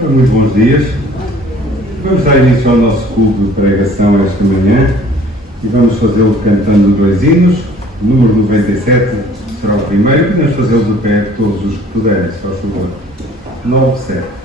Muito bons dias. Vamos dar início ao nosso culto de pregação esta manhã e vamos fazê-lo cantando dois hinos. O número 97 será o primeiro e nós fazê-lo de pé todos os que puderem, se faz favor. 97.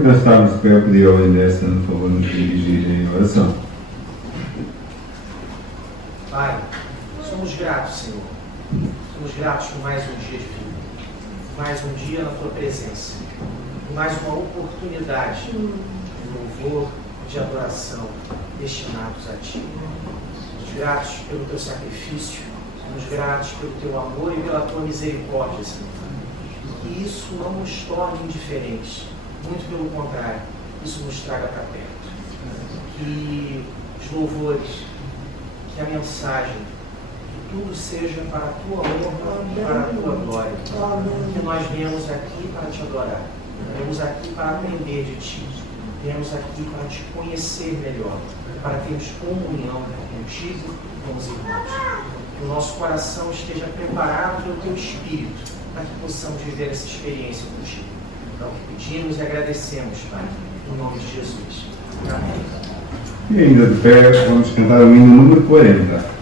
Nós estamos de pé, eu pedi ao Inês, por favor, nos dirigir em oração. Pai, somos gratos, Senhor. Somos gratos por mais um dia de vida, mais um dia na Tua presença, mais uma oportunidade de louvor, de adoração destinados a Ti. Somos gratos pelo Teu sacrifício, somos gratos pelo Teu amor e pela Tua misericórdia, Senhor. Que isso não nos torne indiferentes. Muito pelo contrário, isso nos traga para perto. Que os louvores, que a mensagem, que tudo seja para a Tua honra e para a Tua glória. Que nós viemos aqui para Te adorar, viemos aqui para aprender de Ti, viemos aqui para Te conhecer melhor, para termos comunhão contigo e com os irmãos. Que o nosso coração esteja preparado pelo Teu Espírito, para que possamos viver essa experiência contigo. É o que pedimos e agradecemos, Pai, em nome de Jesus. Amém. E ainda de pé, vamos cantar o hino número 40.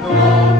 No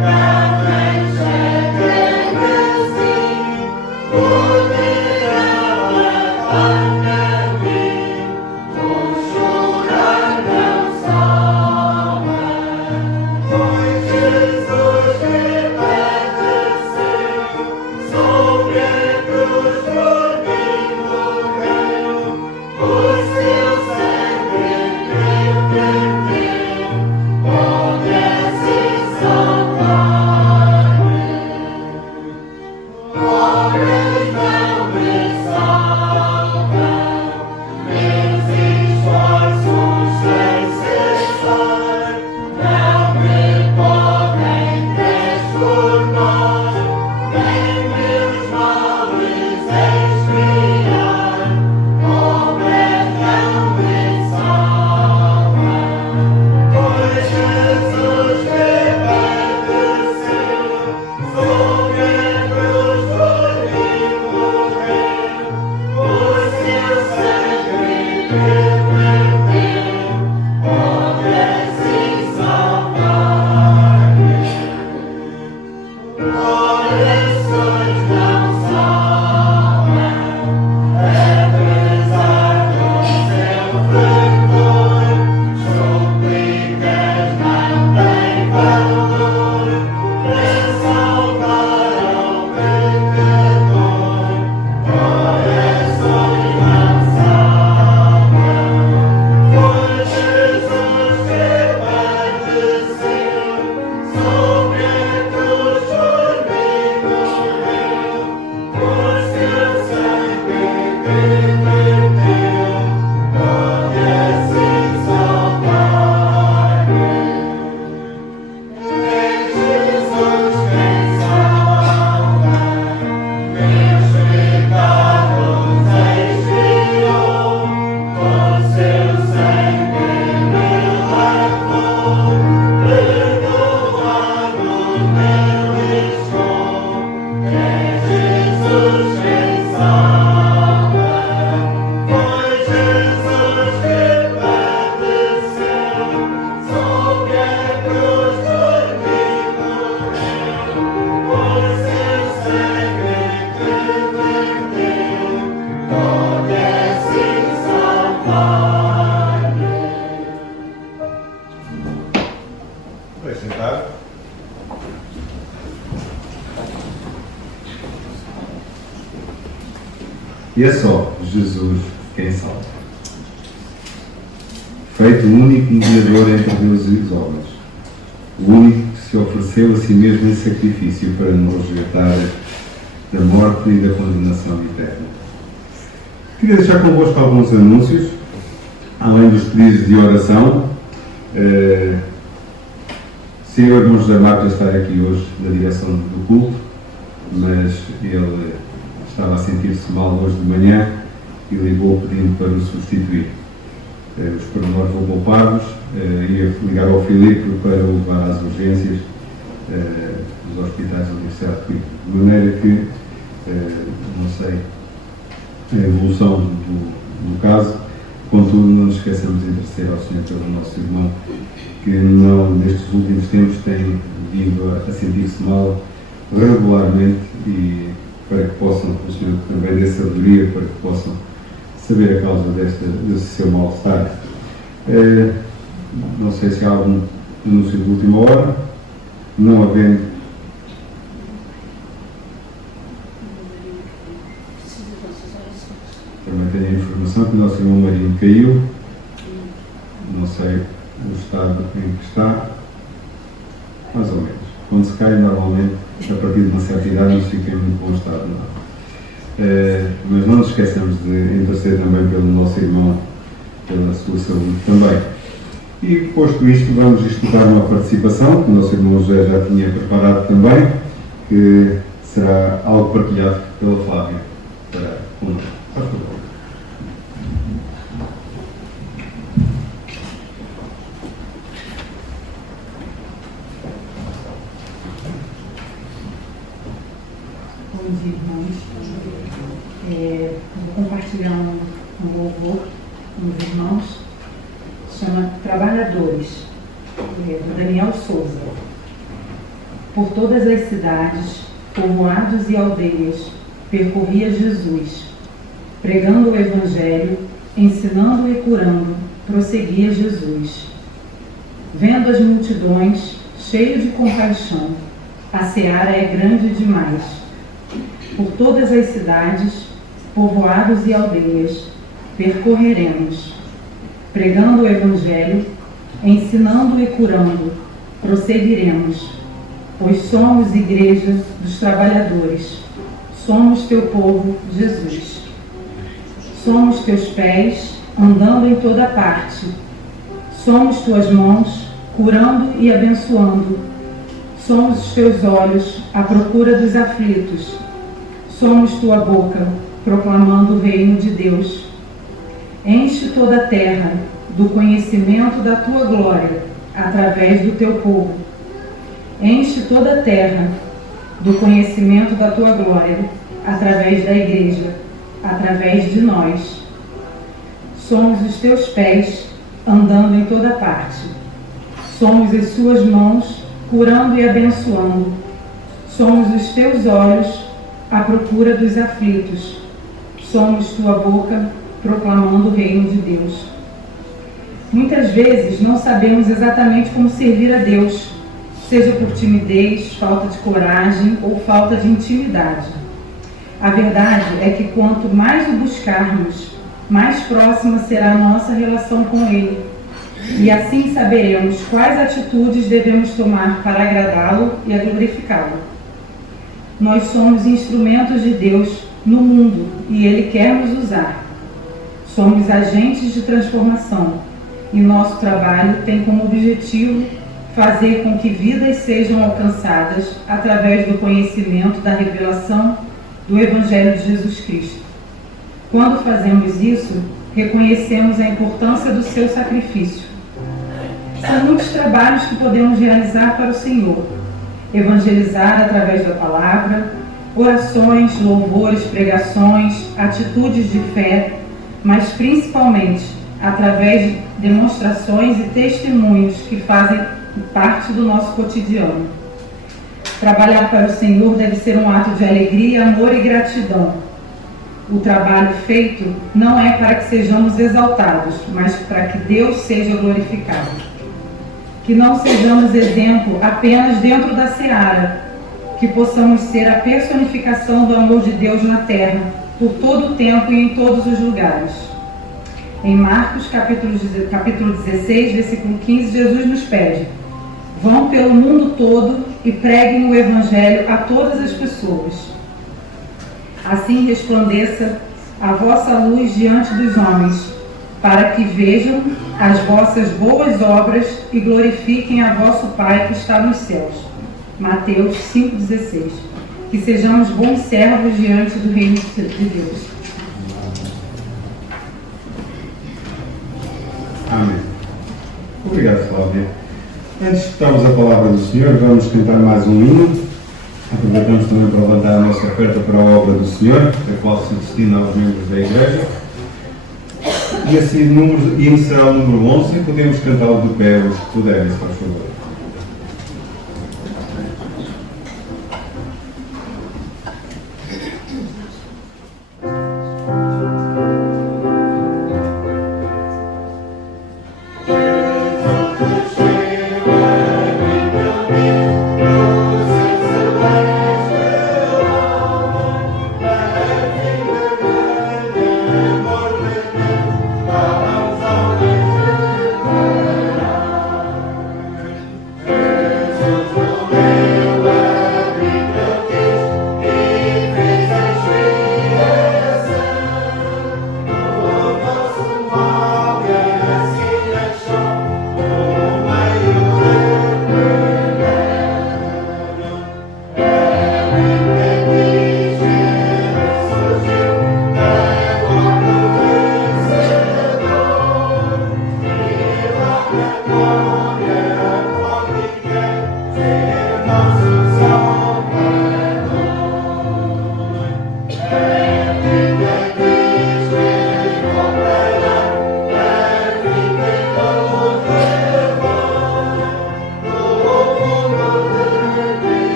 E é só Jesus quem salva. Feito o único mediador entre Deus e os homens, o único que se ofereceu a si mesmo em sacrifício para nos resgatar da morte e da condenação eterna. Queria deixar convosco alguns anúncios, além dos pedidos de oração. Sim, o irmão José Marcos está aqui hoje na direção do culto, mas ele estava a sentir-se mal hoje de manhã e ligou pedindo para o substituir. Os pormenores vou poupar-vos, ia ligar ao Filipe para o levar às urgências dos hospitais da Universidade de Coimbra, de maneira que, não sei a evolução do caso, contudo não nos esqueçamos de agradecer ao Senhor pelo nosso irmão, que não, nestes últimos tempos tem vindo a sentir-se mal regularmente, e para que possam, o Senhor também dê sabedoria, para que possam saber a causa desse seu mal-estar. Não sei se há algum anúncio de última hora. Não havendo. Também tenho a informação que o nosso irmão Marinho caiu. Não sei o estado em que está. Mais ou menos. Quando se cai, normalmente, a partir de uma certa idade, não se fica em muito bom estado. Não. Mas não nos esqueçamos de interceder também pelo nosso irmão, pela sua saúde também. E, posto isto, vamos estudar uma participação que o nosso irmão José já tinha preparado também, que será algo partilhado pela Flávia para conosco. Faz favor. Bom dia, irmãos. Vou compartilhar um louvor com os irmãos, chama Trabalhadores, do Daniel Souza. Por todas as cidades, povoados e aldeias, percorria Jesus, pregando o Evangelho, ensinando e curando, prosseguia Jesus. Vendo as multidões, cheio de compaixão, a seara é grande demais. Por todas as cidades, povoados e aldeias, percorreremos, pregando o Evangelho, ensinando e curando, prosseguiremos, pois somos igreja dos trabalhadores, somos teu povo, Jesus. Somos teus pés, andando em toda parte, somos tuas mãos, curando e abençoando, somos os teus olhos, à procura dos aflitos, somos tua boca, proclamando o reino de Deus. Enche toda a terra do conhecimento da tua glória, através do teu povo. Enche toda a terra do conhecimento da tua glória, através da igreja, através de nós. Somos os teus pés, andando em toda parte. Somos as suas mãos, curando e abençoando. Somos os teus olhos, à procura dos aflitos. Somos tua boca, proclamando o reino de Deus. Muitas vezes não sabemos exatamente como servir a Deus, seja por timidez, falta de coragem ou falta de intimidade. A verdade é que quanto mais o buscarmos, mais próxima será a nossa relação com Ele. E assim saberemos quais atitudes devemos tomar para agradá-lo e glorificá-lo. Nós somos instrumentos de Deus no mundo e Ele quer nos usar. Somos agentes de transformação e nosso trabalho tem como objetivo fazer com que vidas sejam alcançadas através do conhecimento da revelação do Evangelho de Jesus Cristo. Quando fazemos isso, reconhecemos a importância do seu sacrifício. São muitos trabalhos que podemos realizar para o Senhor. Evangelizar através da palavra, orações, louvores, pregações, atitudes de fé, mas principalmente através de demonstrações e testemunhos que fazem parte do nosso cotidiano. Trabalhar para o Senhor deve ser um ato de alegria, amor e gratidão. O trabalho feito não é para que sejamos exaltados, mas para que Deus seja glorificado. Que não sejamos exemplo apenas dentro da seara, que possamos ser a personificação do amor de Deus na terra, por todo o tempo e em todos os lugares. Em Marcos, capítulo 16, versículo 15, Jesus nos pede: vão pelo mundo todo e preguem o Evangelho a todas as pessoas. Assim resplandeça a vossa luz diante dos homens, para que vejam as vossas boas obras e glorifiquem a vosso Pai que está nos céus. Mateus 5,16. Que sejamos bons servos diante do reino de Deus. Amém. Obrigado, Flávia. Antes de escutarmos a palavra do Senhor, vamos cantar mais um hino. Aproveitamos também para levantar a nossa oferta para a obra do Senhor, a qual se destina aos membros da Igreja. E esse hino será o número 11. Podemos cantá-lo de pé, os que puderem, se faz favor.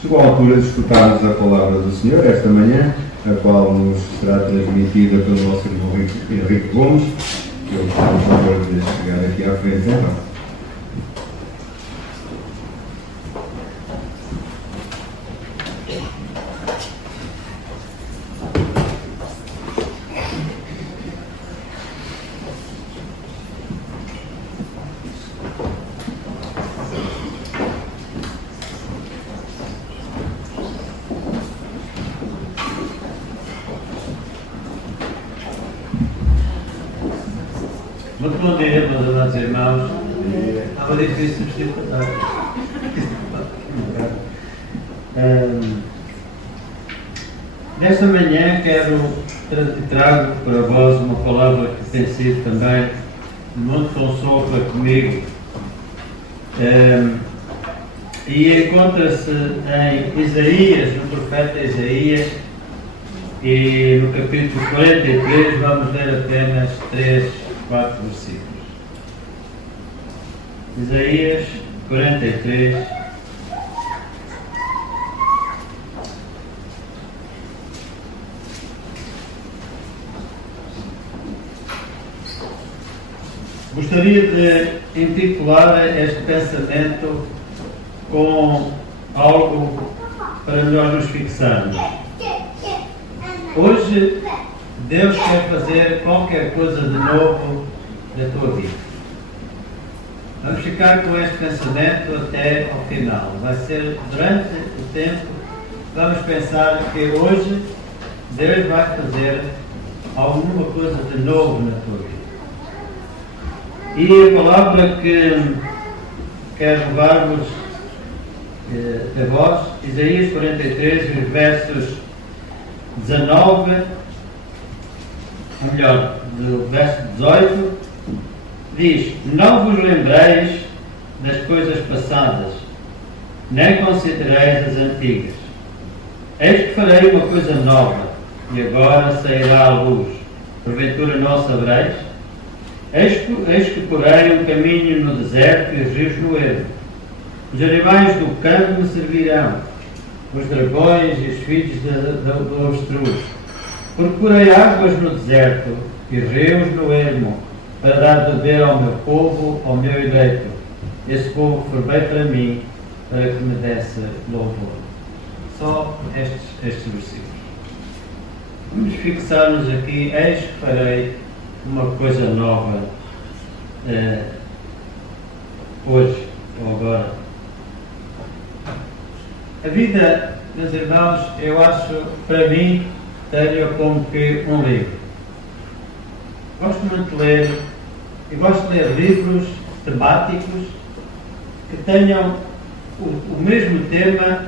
Chegou a altura de escutarmos a palavra do Senhor esta manhã, a qual nos será transmitida pelo nosso irmão Henrique Gomes, que eu tenho o favor de chegar aqui à frente então. Muito bom dia, meus amados irmãos. Estava difícil de explicar. Nesta manhã trago para vós uma palavra que tem sido também muito consola comigo. E encontra-se em Isaías, no profeta Isaías, e no capítulo 43 vamos ler apenas 4 versículos. Isaías 43. Gostaria de intitular este pensamento com algo para nós nos fixarmos. Hoje, Deus quer fazer qualquer coisa de novo na tua vida. Vamos ficar com este pensamento até ao final. Vai ser durante o tempo que vamos pensar que hoje Deus vai fazer alguma coisa de novo na tua vida. E a palavra que quero levar-vos a vós, Isaías 43, versos 19, ou melhor, do verso 18, diz: não vos lembreis das coisas passadas, nem considereis as antigas. Eis que farei uma coisa nova, e agora sairá à luz. Porventura não sabereis? Eis que porei um caminho no deserto e os rios no ermo. Os animais do campo me servirão, os dragões e os filhos do avestruz. Procurei águas no deserto e rios no ermo, para dar de beber ao meu povo, ao meu eleito. Esse povo foi bem para mim, para que me desse louvor. Só estes versículos. Vamos fixar-nos aqui: eis que farei uma coisa nova hoje ou agora. A vida, meus irmãos, eu acho, para mim, tenho como que um livro. Gosto muito de ler, e gosto de ler livros temáticos que tenham o mesmo tema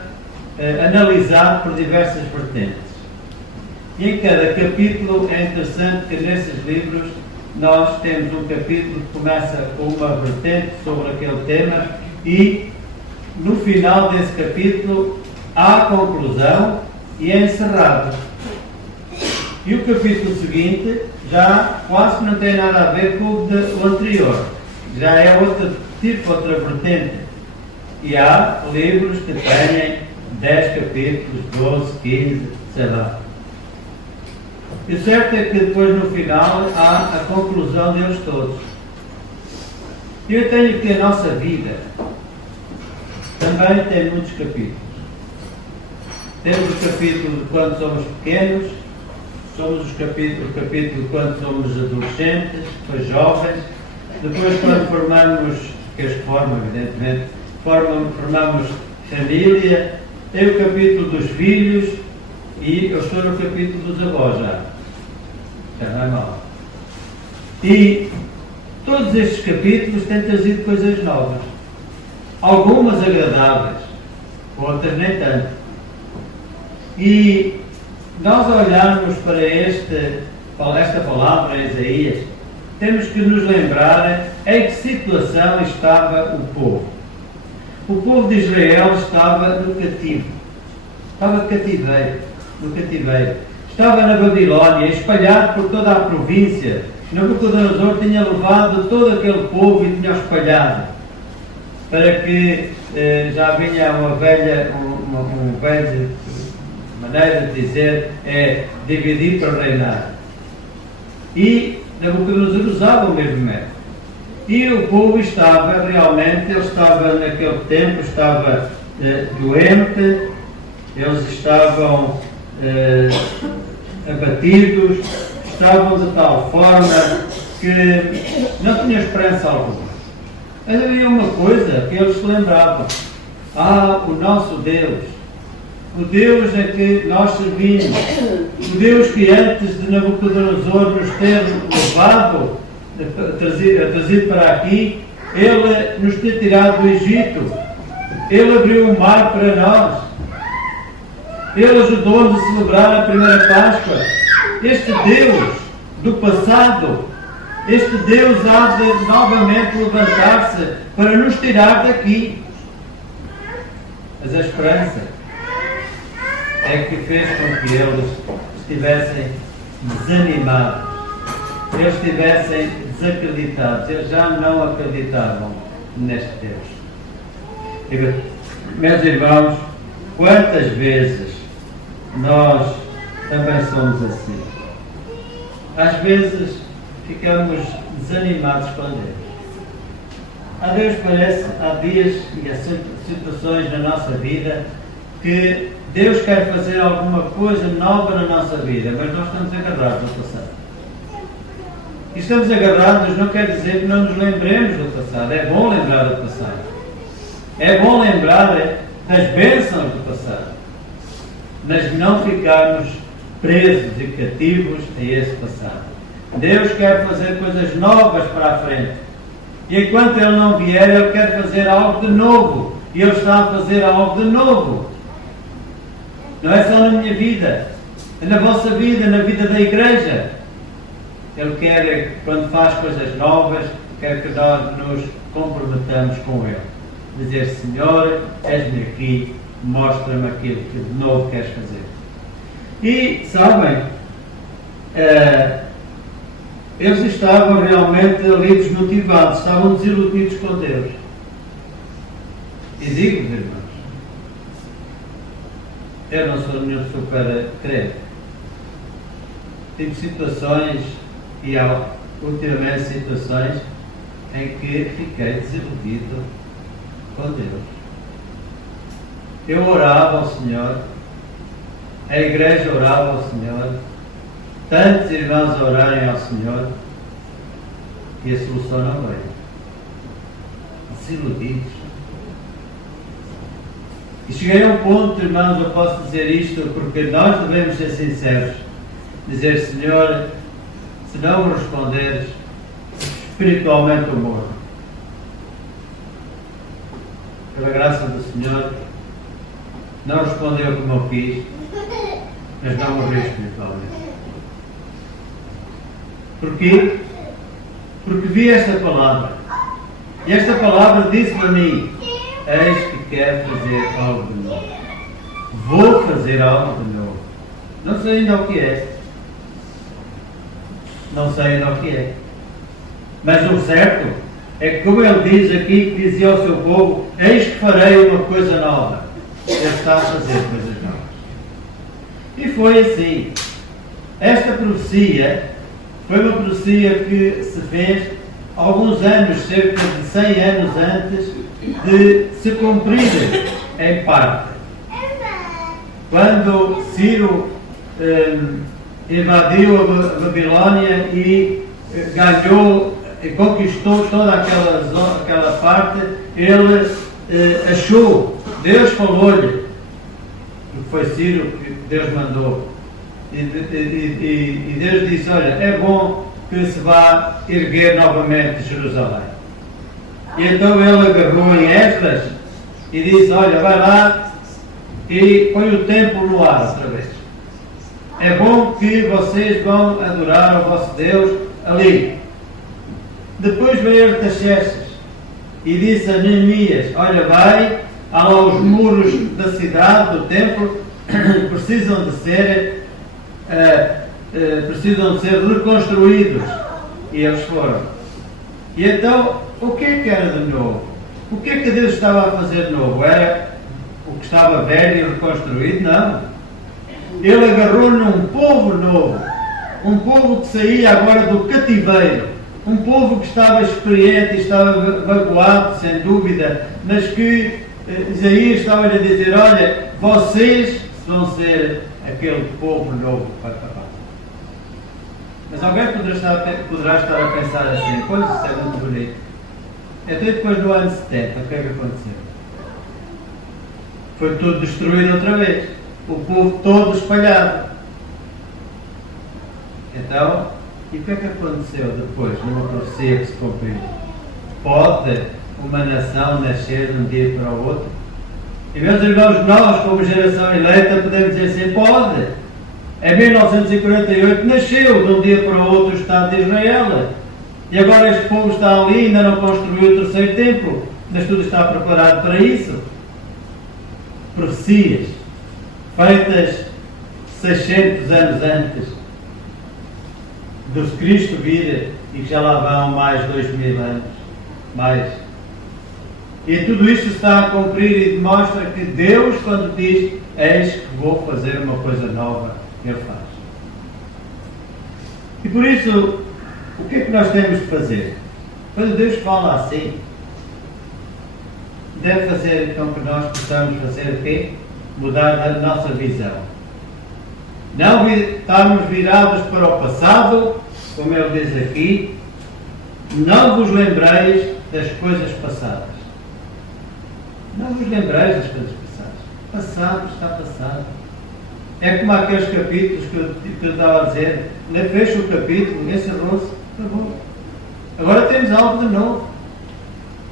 analisado por diversas vertentes. E em cada capítulo é interessante que nesses livros nós temos um capítulo que começa com uma vertente sobre aquele tema e no final desse capítulo há a conclusão e é encerrado. E o capítulo seguinte já quase não tem nada a ver com o anterior. Já é outra vertente. E há livros que têm 10 capítulos, 12, 15, sei lá. E o certo é que depois no final há a conclusão deles todos. E eu tenho que a nossa vida também tem muitos capítulos. Temos o capítulo de quando somos pequenos, somos o capítulo de quando somos adolescentes, depois jovens, depois quando formamos, que eles formam, evidentemente, formamos família, tem o capítulo dos filhos e eu estou no capítulo dos avós já. Já não é mal. E todos estes capítulos têm trazido coisas novas. Algumas agradáveis, outras nem tanto. E nós olharmos para esta palavra em Isaías, temos que nos lembrar em que situação estava o povo. O povo de Israel estava no cativo. Estava no cativeiro. Estava na Babilónia, espalhado por toda a província. Nabucodonosor tinha levado todo aquele povo e tinha espalhado. Para que já vinha uma velha maneira de dizer, é dividir para reinar. E Nabucodonosor usava o mesmo método. E o povo estava realmente, ele estava naquele tempo, estava doente, eles estavam abatidos, estavam de tal forma que não tinham esperança alguma. Mas havia uma coisa que eles se lembravam: o nosso Deus, o Deus a que nós servimos, o Deus que antes de Nabucodonosor nos ter levado, trazido para aqui, Ele nos ter tirado do Egito, Ele abriu o mar para nós, Ele ajudou-nos a celebrar a primeira Páscoa. Este Deus do passado, este Deus há de novamente levantar-se para nos tirar daqui. Mas a esperança é que fez com que eles estivessem desanimados, eles estivessem desacreditados, eles já não acreditavam neste Deus. E, meus irmãos, quantas vezes nós também somos assim? Às vezes ficamos desanimados com Deus. A Deus parece, há dias e há situações na nossa vida que Deus quer fazer alguma coisa nova na nossa vida, mas nós estamos agarrados ao passado. E estamos agarrados não quer dizer que não nos lembremos do passado. É bom lembrar do passado. É bom lembrar das bênçãos do passado. Mas não ficarmos presos e cativos a esse passado. Deus quer fazer coisas novas para a frente. E enquanto Ele não vier, Ele quer fazer algo de novo. E Ele está a fazer algo de novo. Não é só na minha vida. na vossa vida, na vida da igreja. Ele quer, quando faz coisas novas, quer que nós nos comprometamos com Ele. Dizer, Senhor, és-me aqui, mostra-me aquilo que de novo queres fazer. E, sabem, eles estavam realmente ali desmotivados, estavam desiludidos com Deus. E digo-vos, irmãos, eu não sou nenhum super crente. Tive situações, e há ultimamente situações, em que fiquei desiludido com Deus. Eu orava ao Senhor, a igreja orava ao Senhor, tantos irmãos a orarem ao Senhor, e a solução não veio. Desiludidos. E cheguei a um ponto, irmãos, eu posso dizer isto, porque nós devemos ser sinceros, dizer, Senhor, se não me responderes, espiritualmente eu morro. Pela graça do Senhor, não respondeu como eu quis, mas não morri espiritualmente. Porquê? Porque vi esta palavra. E esta palavra disse-me a mim, eis que quero fazer algo de novo. Vou fazer algo de novo. Não sei ainda o que é. Não sei ainda o que é. Mas o certo é que, como ele diz aqui, que dizia ao seu povo, eis que farei uma coisa nova. Ele está a fazer coisas novas. E foi assim. Esta profecia foi uma profecia que se fez alguns anos, cerca de 100 anos antes de se cumprir em parte. Quando Ciro invadiu a Babilónia e ganhou e conquistou toda aquela parte, ele achou, Deus falou-lhe, porque foi Ciro que Deus mandou, e Deus disse, olha, é bom que se vá erguer novamente Jerusalém. E então ele agarrou em Esdras e disse, olha, vai lá e põe o templo no ar outra vez. É bom que vocês vão adorar o vosso Deus ali. Depois veio Artaxerxes e disse a Neemias, olha, vai aos muros da cidade, do templo, precisam de ser reconstruídos. E eles foram. E então, o que é que era de novo? O que é que Deus estava a fazer de novo? Era o que estava velho e reconstruído? Não. Ele agarrou num povo novo. Um povo que saía agora do cativeiro. Um povo que estava experiente e estava magoado, sem dúvida, mas que Isaías estava a dizer, olha, vocês vão ser aquele povo novo para acabar. Mas alguém poderá estar a pensar assim, pois isso é muito bonito. Até depois do ano 70, o que é que aconteceu? Foi tudo destruído outra vez. O povo todo espalhado. Então, e o que é que aconteceu depois, numa profecia que se cumpriu? Pode uma nação nascer de um dia para o outro? E meus irmãos, nós como geração eleita podemos dizer assim, pode. Em 1948 nasceu de um dia para o outro o Estado de Israel. E agora este povo está ali, ainda não construiu o terceiro templo, mas tudo está preparado para isso. Profecias feitas 600 anos antes de Cristo vir, e que já lá vão mais 2000 anos. Mais. E tudo isto está a cumprir e demonstra que Deus, quando diz, eis que vou fazer uma coisa nova, Ele faz. E por isso, o que é que nós temos de fazer? Quando Deus fala assim, deve fazer com que nós possamos fazer o quê? Mudar a nossa visão. Não estarmos virados para o passado, como ele diz aqui, não vos lembreis das coisas passadas. Não vos lembreis das coisas passadas. Passado está passado. É como aqueles capítulos que eu estava a dizer, fecha o capítulo, encerrou-se, acabou. Agora temos algo de novo.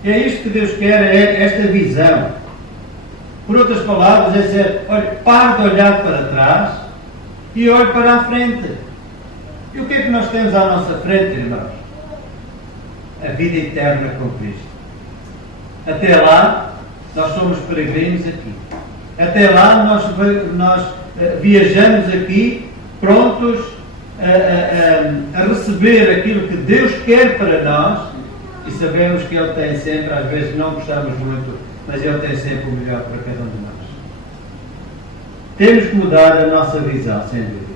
É isto que Deus quer, é esta visão. Por outras palavras, é dizer, olha, pare de olhar para trás e olhe para a frente. E o que é que nós temos à nossa frente, irmãos? A vida eterna com Cristo. Até lá, nós somos peregrinos aqui. Até lá, nós viajamos aqui prontos a receber aquilo que Deus quer para nós, e sabemos que Ele tem sempre, às vezes não gostamos muito, mas Ele tem sempre o melhor para cada um de nós. Temos que mudar a nossa visão, sem dúvida.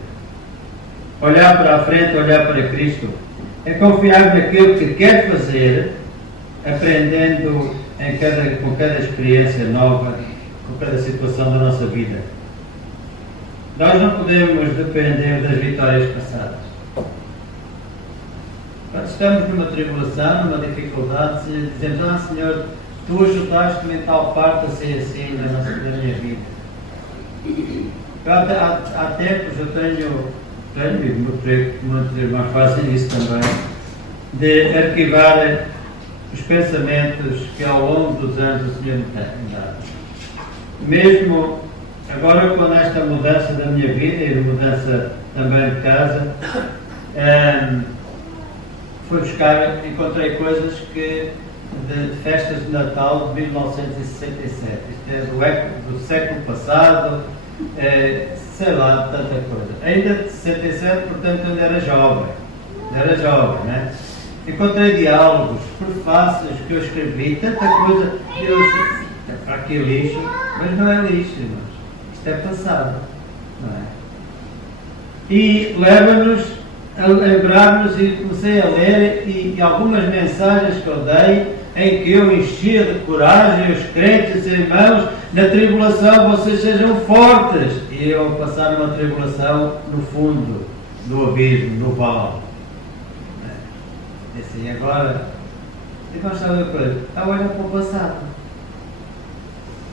Olhar para a frente, olhar para Cristo, é confiar naquilo que quer fazer, aprendendo com cada experiência nova, com cada situação da nossa vida. Nós não podemos depender das vitórias passadas. Quando estamos numa tribulação, numa dificuldade, dizemos: Senhor, Tu ajudaste-me em tal parte a ser assim da minha vida. Há tempos eu tenho e muitos irmãos fazem isso também, de arquivar os pensamentos que ao longo dos anos o Senhor me tem dado. Mesmo agora, com esta mudança da minha vida e mudança também de casa, fui buscar, encontrei coisas de festas de Natal de 1967. Isto é do século passado, sei lá, tanta coisa. Ainda de 67, portanto, ainda era jovem, né? Encontrei diálogos, prefácios que eu escrevi, tanta coisa, e eu disse: para que lixo? Mas não é lixo, irmãos. Isto é passado, não é? E leva-nos a lembrar-nos, e comecei a ler, e algumas mensagens que eu dei, em que eu enchia de coragem os crentes e irmãos: na tribulação vocês sejam fortes. E eu passar uma tribulação no fundo do abismo, no vale. E assim, agora, nós sabemos a coisa, está a olhar para o passado.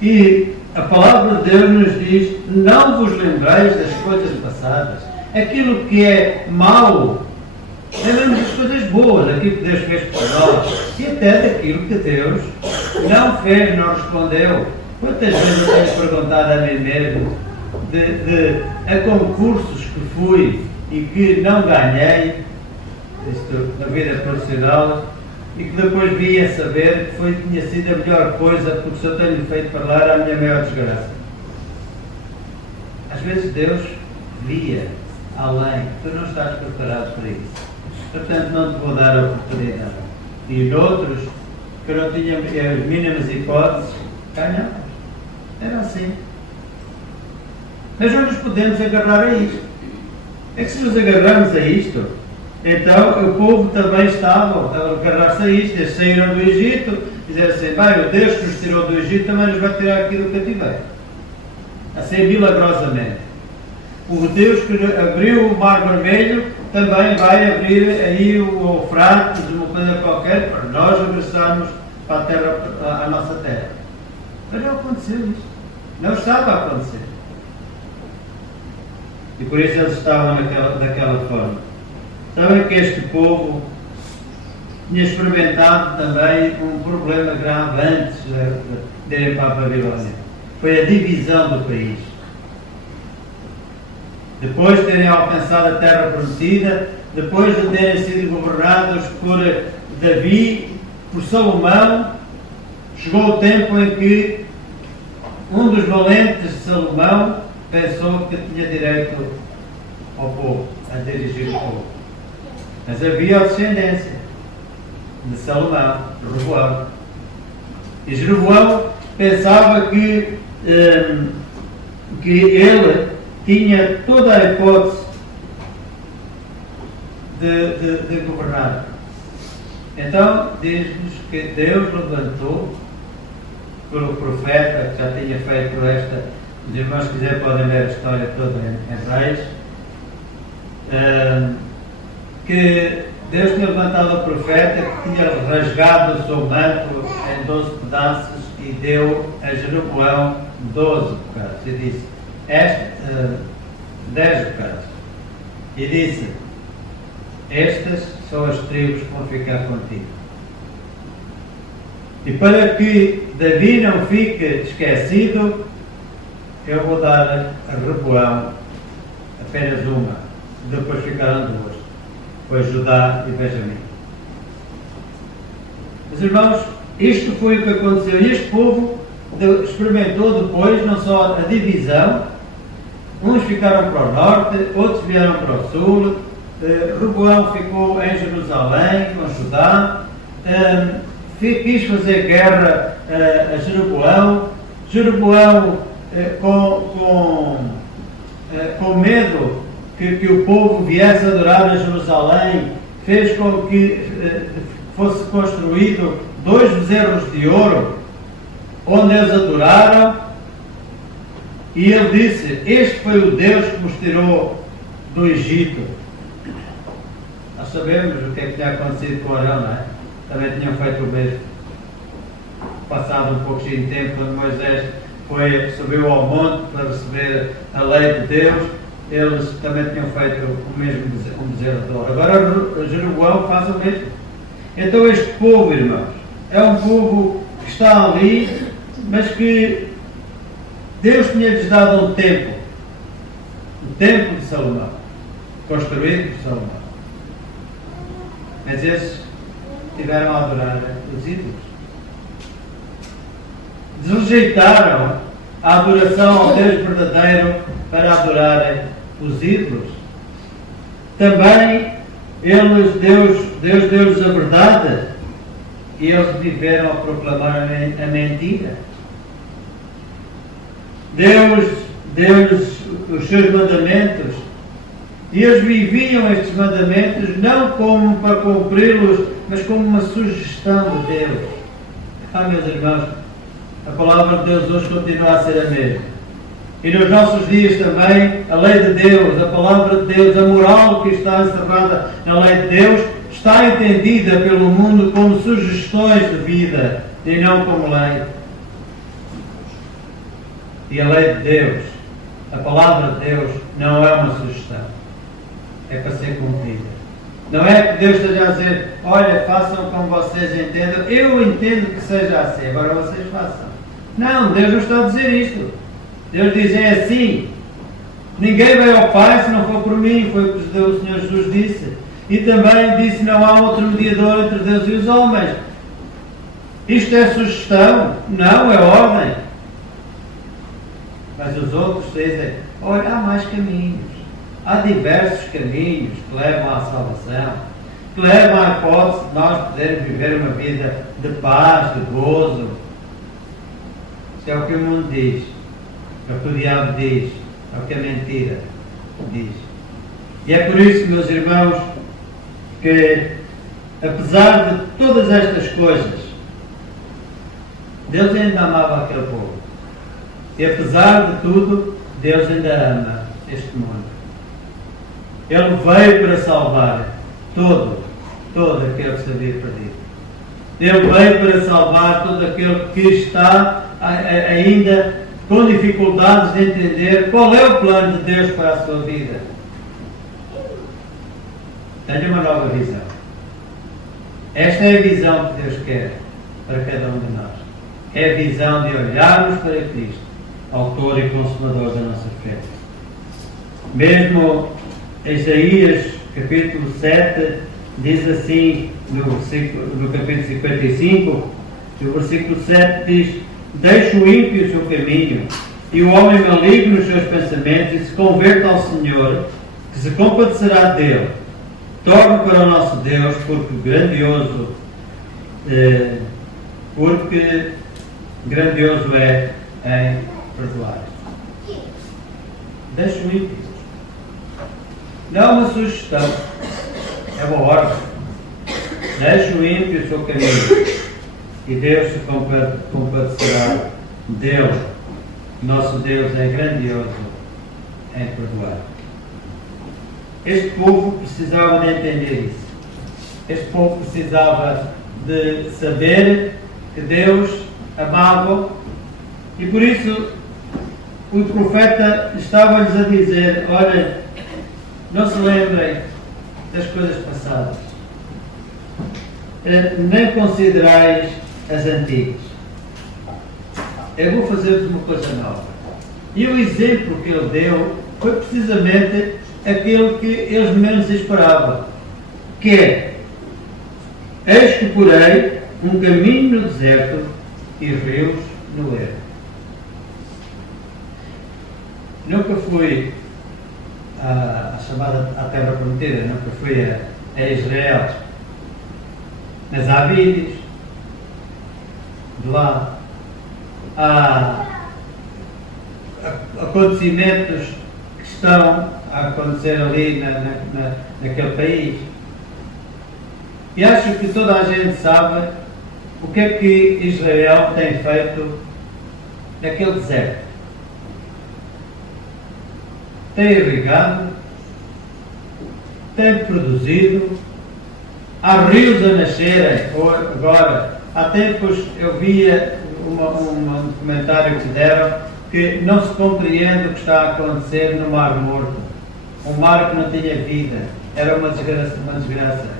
E a palavra de Deus nos diz: não vos lembreis das coisas passadas. Aquilo que é mau, lembramos das coisas boas, aquilo que Deus fez por nós, e até daquilo que Deus não fez, não respondeu. Quantas vezes eu tenho perguntado a mim mesmo, a concursos que fui e que não ganhei, isto na vida profissional, e que depois vim a saber que tinha sido a melhor coisa, porque se eu tenho feito para lá era a minha maior desgraça. Às vezes Deus via além, tu não estás preparado para isso. Portanto, não te vou dar a oportunidade. E noutros, que não tinham as mínimas hipóteses, ganhamos. Era assim. Mas não nos podemos agarrar a isto. É que se nos agarrarmos a isto, então o povo também estava a agarrar-se a isto. Eles saíram do Egito e disseram assim: vai, o Deus que nos tirou do Egito também nos vai tirar aqui do cativeiro. Assim, milagrosamente. O Deus que abriu o Mar Vermelho também vai abrir aí o Eufrates, uma coisa qualquer, para nós regressarmos para a terra, à nossa terra. Mas não aconteceu isso. Não estava a acontecer. E por isso eles estavam daquela forma. Sabem que este povo tinha experimentado também um problema grave antes de irem para a Babilónia. Foi a divisão do país. Depois de terem alcançado a terra prometida, depois de terem sido governados por Davi, por Salomão, chegou o tempo em que um dos valentes de Salomão pensou que tinha direito ao povo, a dirigir o povo. Mas havia a descendência de Salomão, Jeroboão. E Jeroboão pensava que ele tinha toda a hipótese de governar. Então, diz-nos que Deus levantou pelo profeta, que já tinha feito esta. Os irmãos, se quiserem, podem ler a história toda em Reis. Que Deus tinha levantado o profeta, que tinha rasgado o seu manto em 12 pedaços e deu a Jeroboão 12 pedaços. E disse: 10 pedaços. E disse: estas são as tribos que vão ficar contigo. E para que Davi não fique esquecido, eu vou dar a Reboão a apenas uma, depois ficaram duas, foi Judá e Benjamim. Meus irmãos, isto foi o que aconteceu, e este povo experimentou depois não só a divisão, uns ficaram para o norte, outros vieram para o sul, Roboão ficou em Jerusalém com Judá, quis fazer guerra a Jeroboão, com medo que o povo viesse adorar a Jerusalém, fez com que fosse construído 2 bezerros de ouro, onde eles adoraram, e ele disse: este foi o Deus que nos tirou do Egito. Nós sabemos o que é que tinha acontecido com Arão, não é? Também tinham feito o mesmo. Passado um pouquinho de tempo, quando Moisés subiu ao monte para receber a lei de Deus, eles também tinham feito o mesmo bezerro de ouro. Agora Jeroboão faz o mesmo. Então este povo, irmãos, é um povo que está ali, mas que Deus tinha-lhes dado um templo, o templo de Salomão, construído por Salomão. Mas eles tiveram a adorar os ídolos. Rejeitaram a adoração ao Deus verdadeiro para adorarem os ídolos. Também Deus deu-lhes a verdade e eles viveram a proclamar a mentira. Deus deu-lhes os seus mandamentos e eles viviam estes mandamentos não como para cumpri-los, mas como uma sugestão de Deus. Meus irmãos, a palavra de Deus hoje continua a ser a mesma. E nos nossos dias também, a lei de Deus, a palavra de Deus, a moral que está encerrada na lei de Deus, está entendida pelo mundo como sugestões de vida e não como lei. E a lei de Deus, a palavra de Deus, não é uma sugestão. É para ser cumprida. Não é que Deus esteja a dizer: olha, façam como vocês entendam. Eu entendo que seja assim, agora vocês façam. Não, Deus não está a dizer isto. Deus diz: é assim. Ninguém vai ao Pai se não for por mim. Foi o que o Senhor Jesus disse. E também disse: não há outro mediador entre Deus e os homens. Isto é sugestão? Não, é ordem. Mas os outros dizem: olha, há mais caminhos. Há diversos caminhos que levam à salvação, que levam à hipótese de nós podermos viver uma vida de paz, de gozo. Isto é o que o mundo diz, é o que o diabo diz, é o que a mentira diz. E é por isso, meus irmãos, que apesar de todas estas coisas, Deus ainda amava aquele povo. E apesar de tudo, Deus ainda ama este mundo. Ele veio para salvar todo aquele que se havia perdido. Ele veio para salvar todo aquele que está ainda com dificuldades de entender qual é o plano de Deus para a sua vida. Tenha uma nova visão. Esta é a visão que Deus quer para cada um de nós. É a visão de olharmos para Cristo, autor e consumador da nossa fé. Mesmo Isaías, capítulo 7, diz assim, no capítulo 55, no versículo 7 diz: deixa o ímpio o seu caminho, e o homem maligno os seus pensamentos, e se converta ao Senhor, que se compadecerá dele. Torne para o nosso Deus, porque grandioso é em perdoar. Deixa o ímpio. Não é uma sugestão, é uma ordem. Deixa o ímpio o seu caminho e Deus se compadecerá dele. Nosso Deus é grandioso em perdoar. Este povo precisava de entender isso. Este povo precisava de saber que Deus amava e por isso o profeta estava-lhes a dizer: olha, não se lembrem das coisas passadas, nem considerais as antigas. Eu vou fazer-vos uma coisa nova. E o exemplo que ele deu foi precisamente aquilo que eles menos esperavam, que é: eis que porei um caminho no deserto e rios no ermo. Nunca fui à chamada à Terra Prometida, nunca fui a Israel, mas há vídeos de lá, há acontecimentos que estão a acontecer ali naquele país. E acho que toda a gente sabe o que é que Israel tem feito naquele deserto. Tem irrigado, tem produzido, há rios a nascerem. Agora, há tempos eu via um comentário que deram que não se compreende o que está a acontecer no Mar Morto. Um mar que não tinha vida, era uma desgraça.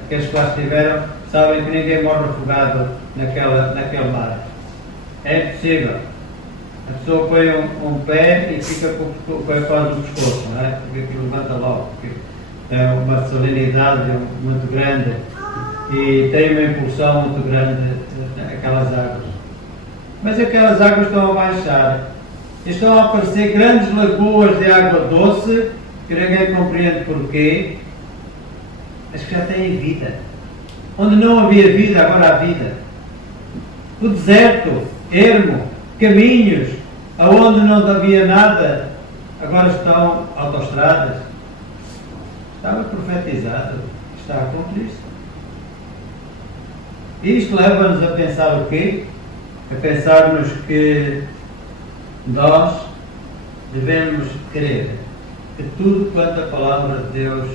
Aqueles que lá estiveram sabem que ninguém morre afogado naquele mar. É impossível. A pessoa põe um pé e fica com o pé fora do pescoço, não é? Porque aquilo levanta logo, porque tem uma salinidade muito grande e tem uma impulsão muito grande aquelas águas. Mas aquelas águas estão a baixar. Estão a aparecer grandes lagoas de água doce, que ninguém compreende porquê, mas que já têm vida. Onde não havia vida, agora há vida. O deserto, ermo, caminhos, aonde não havia nada, agora estão autoestradas. Estava profetizado, está a cumprir-se. Isto leva-nos a pensar o quê? A pensarmos que nós devemos crer que tudo quanto a palavra de Deus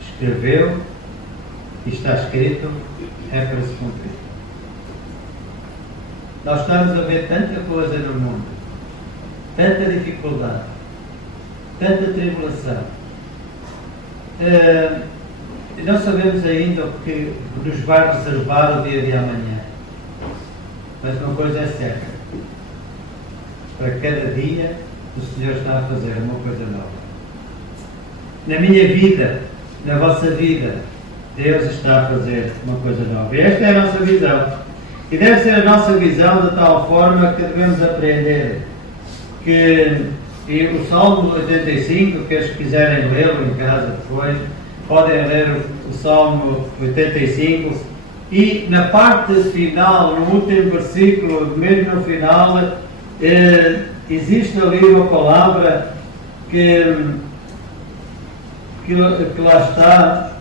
escreveu e está escrito é para se cumprir. Nós estamos a ver tanta coisa no mundo, tanta dificuldade, tanta tribulação. Não sabemos ainda o que nos vai reservar o dia de amanhã. Mas uma coisa é certa: para cada dia o Senhor está a fazer uma coisa nova. Na minha vida, na vossa vida, Deus está a fazer uma coisa nova. E esta é a nossa visão. E deve ser a nossa visão de tal forma que devemos aprender que, e o Salmo 85, que eles quiserem lê-lo em casa depois, podem ler o Salmo 85, e na parte final, no último versículo, mesmo no final, existe ali uma palavra que lá está,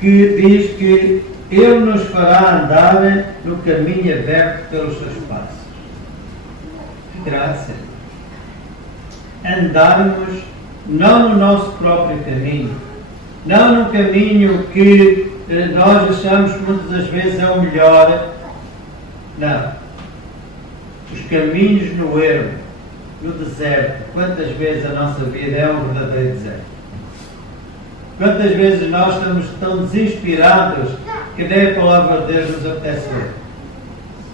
que diz que Ele nos fará andar no caminho aberto pelos seus passos. Que graça! Andarmos não no nosso próprio caminho, não no caminho que nós achamos que muitas das vezes é o melhor. Não. Os caminhos no ermo, no deserto. Quantas vezes a nossa vida é um verdadeiro deserto? Quantas vezes nós estamos tão desinspirados que nem a palavra de Deus nos apetece ler?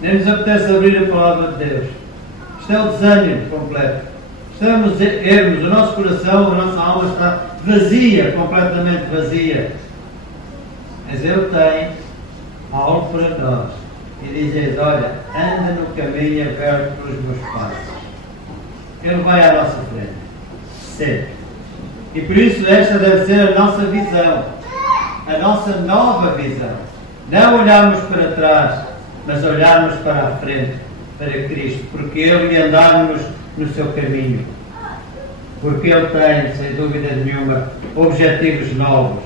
Nem nos apetece abrir a palavra de Deus. Isto é o desânimo completo. Estamos ermos, o nosso coração, a nossa alma está vazia, completamente vazia. Mas Ele tem algo para nós. E diz: olha, anda no caminho aberto pelos meus passos. Ele vai à nossa frente. Sempre. E por isso esta deve ser a nossa visão. A nossa nova visão. Não olharmos para trás, mas olharmos para a frente, para Cristo. Porque Ele e andarmos no seu caminho. Porque Ele tem, sem dúvida nenhuma, objetivos novos.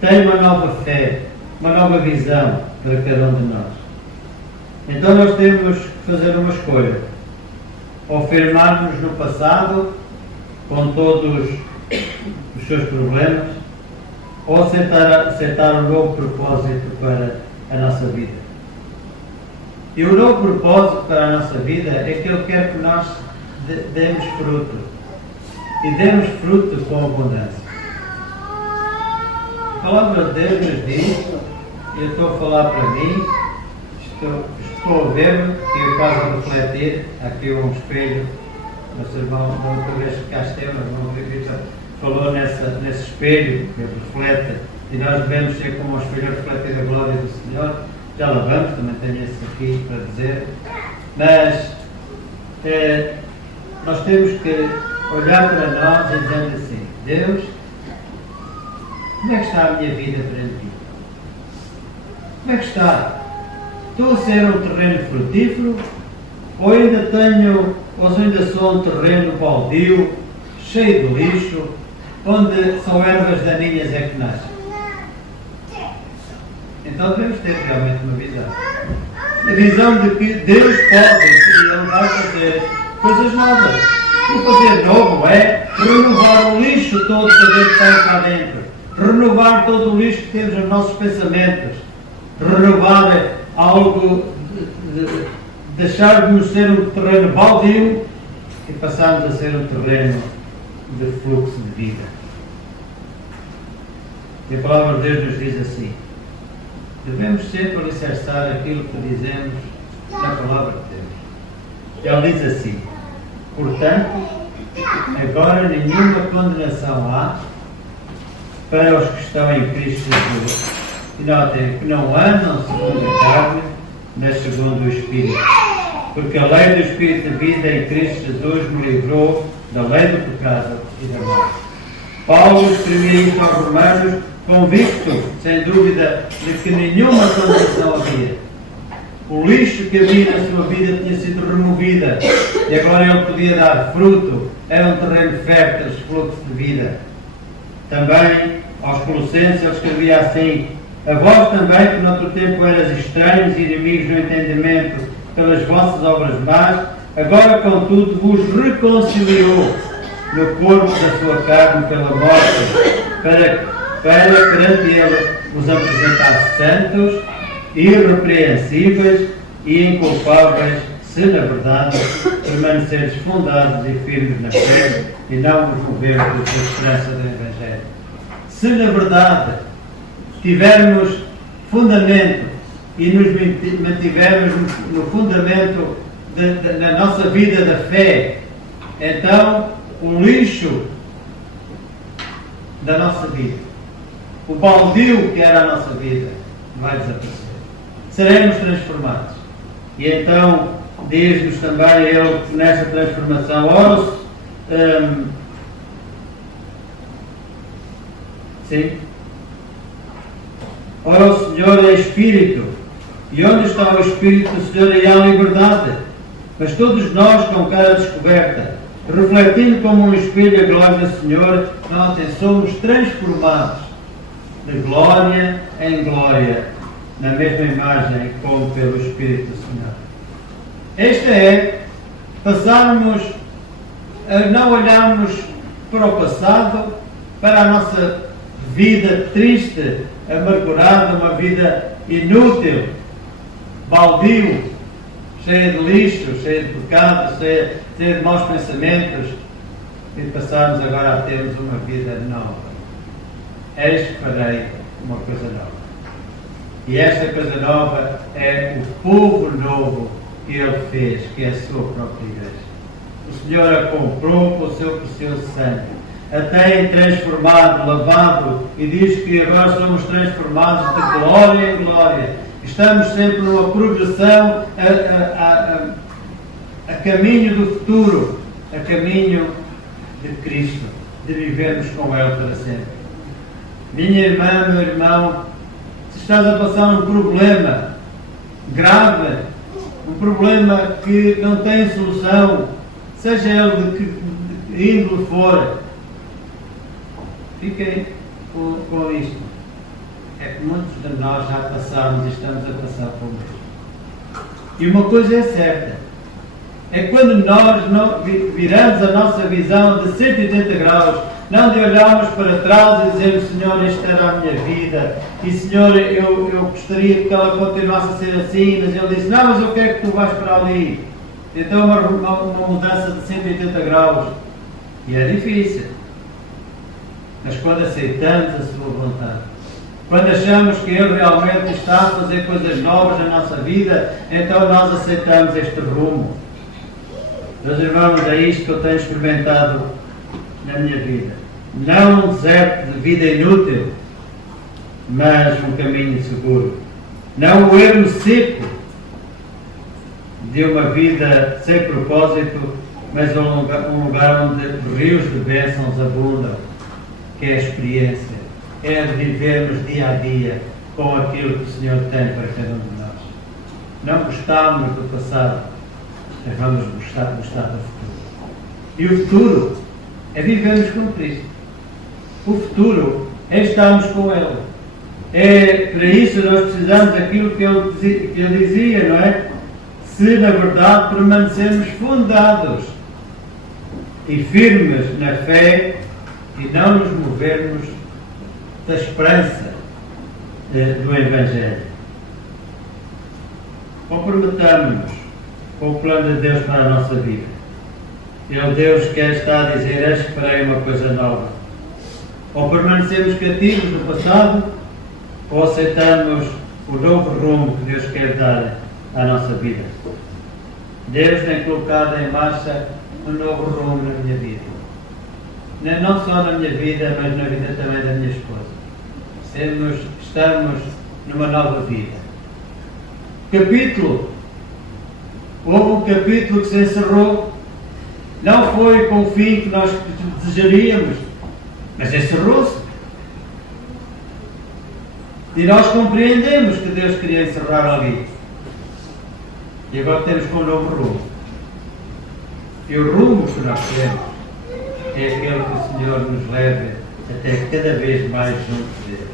Tem uma nova fé, uma nova visão para cada um de nós. Então nós temos que fazer uma escolha. Ou firmarmos no passado, com todos os seus problemas, ou aceitar um novo propósito para a nossa vida. E o novo propósito para a nossa vida é que Ele quer que nós demos fruto. E demos fruto com abundância. A palavra de Deus nos diz, eu estou a falar para mim, estou a ver-me, e eu quase a refletir, aqui um espelho, nosso irmão, não outra vez que cá esteve, mas não vi falou nesse espelho que reflete, e nós devemos ser como o espelho refletir a glória do Senhor. Já lá vamos, também tenho esse aqui para dizer, mas nós temos que olhar para nós e dizer assim: Deus, como é que está a minha vida perante ti? Como é que está? Estou a ser um terreno frutífero? Ou ainda sou um terreno baldio, cheio de lixo, onde só ervas daninhas é que nascem? Então devemos ter realmente uma visão. A visão de que Deus pode e Ele vai fazer coisas novas. E fazer novo é renovar o lixo todo que a gente tem cá dentro. Renovar todo o lixo que temos nos nossos pensamentos. Renovar algo, deixarmos de ser um terreno baldio e passarmos a ser um terreno de fluxo de vida. E a palavra de Deus nos diz assim: devemos sempre alicerçar aquilo que dizemos na palavra de Deus. Ele diz assim: portanto, agora nenhuma condenação há para os que estão em Cristo Jesus, que não andam segundo a carne, mas segundo o Espírito. Porque a lei do Espírito de vida em Cristo Jesus me livrou da lei do pecado e da morte. Paulo escrevia isto aos Romanos, convicto, sem dúvida, de que nenhuma condenação havia. O lixo que havia na sua vida tinha sido removida e agora ele podia dar fruto. Era um terreno fértil, fluxo de vida. Também aos Colossenses ele escrevia assim: a vós também, que noutro tempo eras estranhos e inimigos do entendimento pelas vossas obras más, agora contudo vos reconciliou no corpo da sua carne pela morte, para perante ele vos apresentasse santos, irrepreensíveis e inculpáveis, se na verdade permaneceres fundados e firmes na fé e não vos moveres da esperança do Evangelho. Se na verdade tivermos fundamento e nos mantivermos no fundamento da nossa vida da fé, então o lixo da nossa vida, o baldio que era a nossa vida, vai desaparecer. Seremos transformados. E então diz-nos também ele nessa transformação, ora o Senhor é Espírito, e onde está o Espírito do Senhor aí há liberdade. Mas todos nós, com cara descoberta, refletindo como um espelho a glória do Senhor, somos transformados de glória em glória, na mesma imagem como pelo Espírito do Senhor. Esta é passarmos a não olharmos para o passado, para a nossa vida triste, amargurada, uma vida inútil, baldio, cheia de lixo, cheia de pecado, cheia de maus pensamentos, e passarmos agora a termos uma vida nova. Eis que farei uma coisa nova. E esta coisa nova é o povo novo que Ele fez, que é a sua própria igreja. O Senhor a comprou com o seu precioso sangue, a tem transformado, lavado, e diz que agora somos transformados de glória em glória. Estamos sempre numa progressão a caminho do futuro, a caminho de Cristo, de vivermos com Ele para sempre. Minha irmã, meu irmão, se estás a passar um problema grave, um problema que não tem solução, seja ele de que índole for, fiquem com isto. É que muitos de nós já passamos e estamos a passar por isso. E uma coisa é certa, é quando nós viramos a nossa visão de 180 graus, não de olharmos para trás e dizer: Senhor, esta era a minha vida, e Senhor, eu gostaria que ela continuasse a ser assim, mas Ele disse: não, mas eu quero que tu vais para ali. Então uma mudança de 180 graus, e é difícil, mas quando aceitamos a sua vontade, quando achamos que Ele realmente está a fazer coisas novas na nossa vida, então nós aceitamos este rumo. Meus irmãos, é isto que eu tenho experimentado na minha vida. Não um deserto de vida inútil, mas um caminho seguro. Não o ermo seco de uma vida sem propósito, mas um lugar onde rios de bênçãos abundam, que é a experiência, é vivermos dia a dia com aquilo que o Senhor tem para cada um de nós. Não gostamos do passado, mas vamos gostar do futuro. E o futuro é vivermos com Cristo. O futuro é estarmos com Ele. É para isso nós precisamos daquilo que Ele dizia, não é? Se na verdade permanecermos fundados e firmes na fé e não nos movermos da esperança do Evangelho. Comprometamos-nos com o plano de Deus para a nossa vida. Ele, Deus, quer estar a dizer: eu esperei uma coisa nova. Ou permanecemos cativos no passado, ou aceitamos o novo rumo que Deus quer dar à nossa vida. Deus tem colocado em marcha um novo rumo na minha vida. Não só na minha vida, mas na vida também da minha esposa. Estamos numa nova vida. Houve um capítulo que se encerrou. Não foi com o fim que nós desejaríamos, mas encerrou-se. E nós compreendemos que Deus queria encerrar ali. E agora temos com um novo rumo. E o rumo que nós queremos é aquele que o Senhor nos leve até cada vez mais junto dele.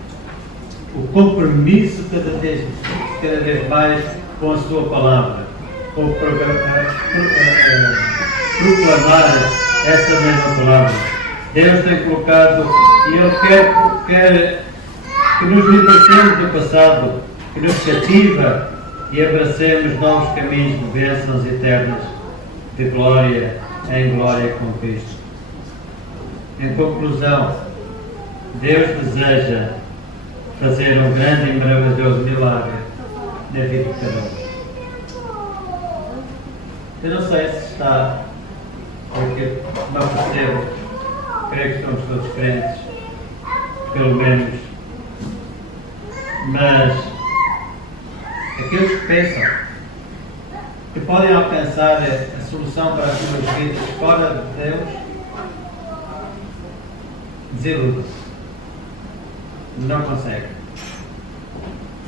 O compromisso cada vez mais com a sua palavra. Com proclamar essa mesma palavra. Deus tem colocado e Ele quer que nos libertemos do passado, que nos cativa e abracemos novos caminhos de bênçãos eternas, de glória em glória com Cristo. Em conclusão, Deus deseja fazer um grande e maravilhoso milagre na vida de cada um. Eu não sei se está, porque não percebo, creio que somos todos crentes, pelo menos, mas aqueles que pensam que podem alcançar a solução para as suas vidas fora de Deus, desiludem-se. Não conseguem.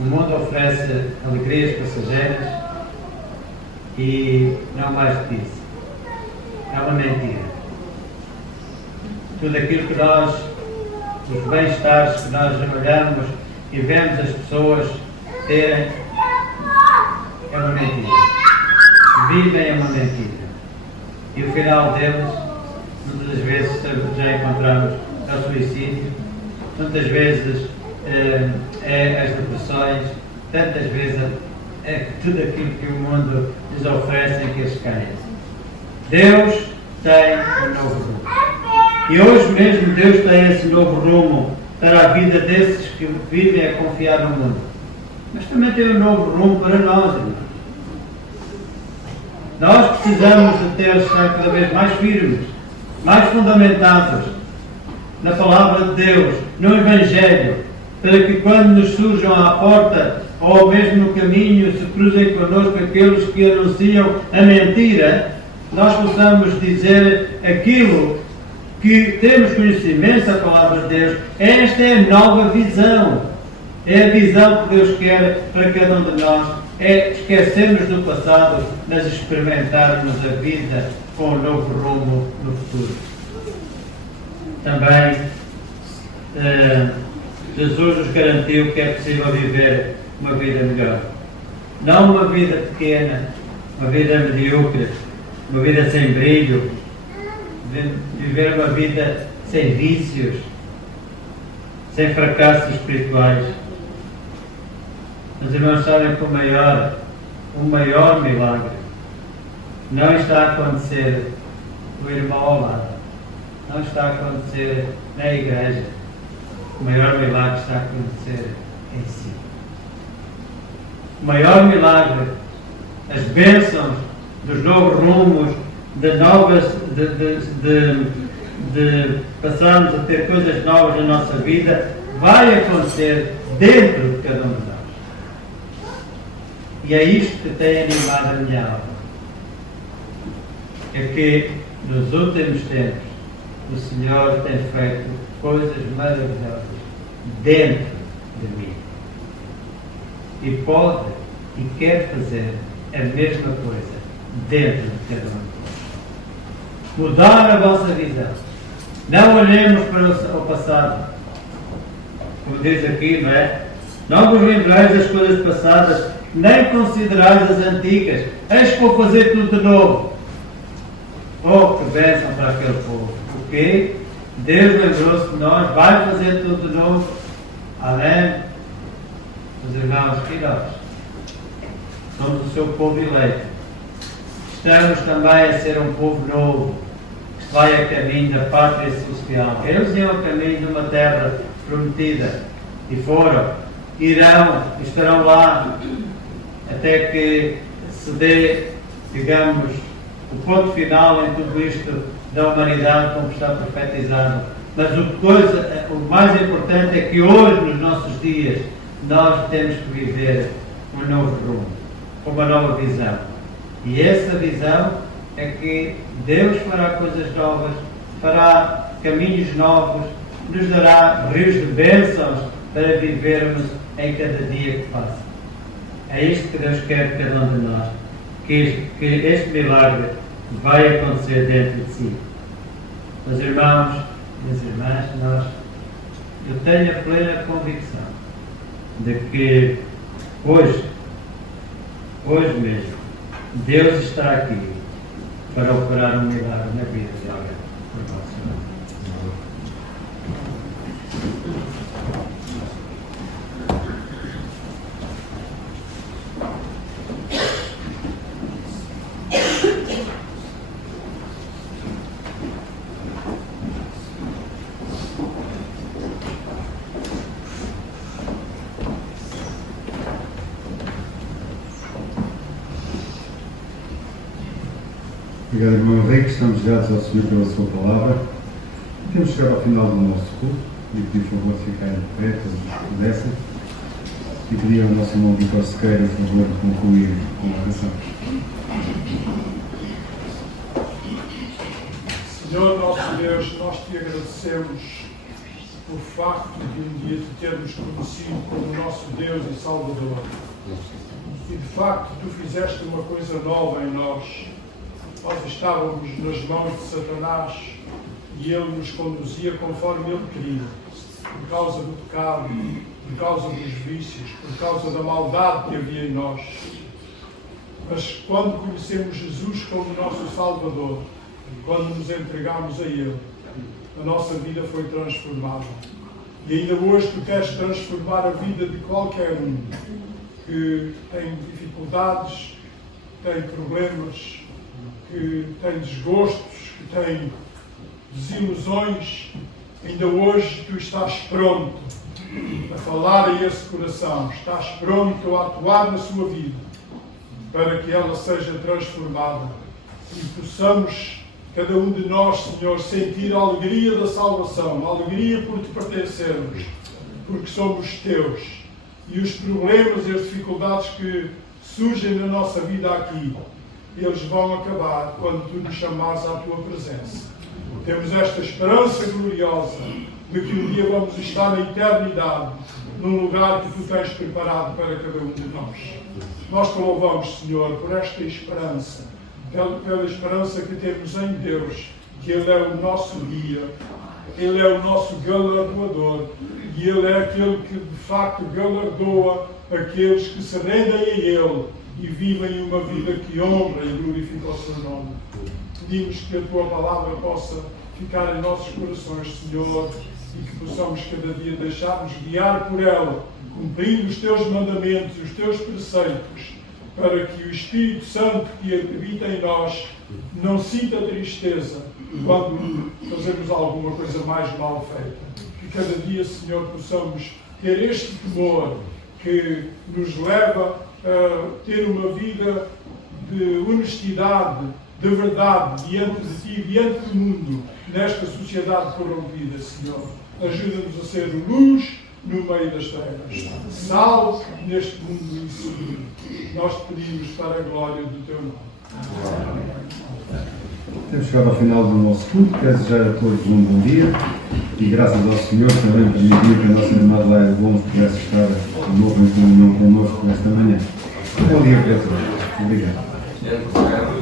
O mundo oferece alegrias passageiras e não mais do que isso. É uma mentira. Tudo aquilo que nós, os bem-estares que nós olhamos e vemos as pessoas terem, é uma mentira. Vivem é uma mentira. E o final deles, muitas das vezes já encontramos, é o suicídio, muitas vezes é as depressões, tantas vezes é tudo aquilo que o mundo lhes oferece em que eles caem. Deus tem um novo rumo. E hoje mesmo Deus tem esse novo rumo para a vida desses que vivem a confiar no mundo. Mas também tem um novo rumo para nós, irmãos. Nós precisamos de ter estar cada vez mais firmes, mais fundamentados na palavra de Deus, no Evangelho, para que quando nos surjam à porta ou mesmo no caminho se cruzem connosco aqueles que anunciam a mentira, nós possamos dizer aquilo que temos conhecimento da palavra de Deus. Esta é a nova visão. É a visão que Deus quer para cada um de nós. É esquecermos do passado, mas experimentarmos a vida com um novo rumo no futuro. Também Jesus nos garantiu que é possível viver uma vida melhor. Não uma vida pequena, uma vida medíocre, uma vida sem brilho, viver uma vida sem vícios, sem fracassos espirituais. Os irmãos sabem que o maior milagre não está a acontecer no irmão ao lado, não está a acontecer na igreja. O maior milagre está a acontecer em si. O maior milagre, as bênçãos dos novos rumos, de de passarmos a ter coisas novas na nossa vida, vai acontecer dentro de cada um de nós. E é isto que tem animado a minha alma. É que nos últimos tempos o Senhor tem feito coisas maravilhosas dentro de mim. E pode e quer fazer a mesma coisa dentro de cada um de nós. Mudar a vossa visão. Não olhemos para o passado. Como diz aqui, não é? Não vos lembrais das coisas passadas, nem considerais as antigas. Eis que vou fazer tudo de novo. Oh, que bênção para aquele povo. Porque Deus lembrou-se de nós, vai fazer tudo de novo. Amém? Meus irmãos, e nós? Somos o seu povo eleito. Estamos também a ser um povo novo, que vai a caminho da pátria celestial. Eles iam a caminho de uma terra prometida e foram, irão, estarão lá até que se dê, digamos, o ponto final em tudo isto da humanidade, como está profetizado. Mas o mais importante é que hoje, nos nossos dias, nós temos que viver um novo rumo, uma nova visão. E essa visão é que Deus fará coisas novas, fará caminhos novos, nos dará rios de bênçãos para vivermos em cada dia que passa. É isto que Deus quer de cada um de nós, que este milagre vai acontecer dentro de si. Meus irmãos, minhas irmãs, eu tenho a plena convicção de que hoje mesmo, Deus está aqui para operar um milagre na vida de alguém por nosso nome. Obrigado, irmão Henrique. Estamos gratos ao Senhor pela sua palavra. Temos chegado ao final do nosso culto e pedir por favor de ficarem de pé, todos os que pudessem. E pedir ao nosso irmão Vitor Sequeira o favor de concluir com a oração. Senhor nosso Deus, nós te agradecemos o facto de um dia te termos conhecido como nosso Deus e Salvador. E de facto tu fizeste uma coisa nova em nós. Nós estávamos nas mãos de Satanás e ele nos conduzia conforme ele queria, por causa do pecado, por causa dos vícios, por causa da maldade que havia em nós. Mas quando conhecemos Jesus como nosso Salvador, quando nos entregamos a Ele, a nossa vida foi transformada. E ainda hoje tu queres transformar a vida de qualquer um que tem dificuldades, tem problemas, que tem desgostos, que tem desilusões. Ainda hoje tu estás pronto a falar a esse coração, estás pronto a atuar na sua vida para que ela seja transformada e possamos, cada um de nós, Senhor, sentir a alegria da salvação, a alegria por te pertencermos, porque somos teus. E os problemas e as dificuldades que surgem na nossa vida aqui, eles vão acabar quando tu nos chamares à tua presença. Temos esta esperança gloriosa de que um dia vamos estar na eternidade, num lugar que tu tens preparado para cada um de nós. Nós te louvamos, Senhor, por esta esperança, pela esperança que temos em Deus, que Ele é o nosso guia, Ele é o nosso galardoador, e Ele é aquele que de facto galardoa aqueles que se rendem a Ele e vivem uma vida que honra e glorifica o seu nome. Pedimos que a tua palavra possa ficar em nossos corações, Senhor, e que possamos cada dia deixar-nos guiar por ela, cumprindo os teus mandamentos, os teus preceitos, para que o Espírito Santo que habita em nós não sinta tristeza quando fazemos alguma coisa mais mal feita. Que cada dia, Senhor, possamos ter este temor que nos leva a ter uma vida de honestidade, de verdade diante de Ti, diante do mundo, nesta sociedade corrompida, Senhor. Ajuda-nos a ser luz no meio das trevas, sal neste mundo inseguro. Nós te pedimos para a glória do Teu nome. Temos chegado ao final do nosso culto. Quero desejar a todos um bom dia e graças ao Senhor também permitir que a nossa irmã Adelaide Gomes pudesse estar de novo em comunhão connosco nesta manhã. Bom dia para todos. Obrigado.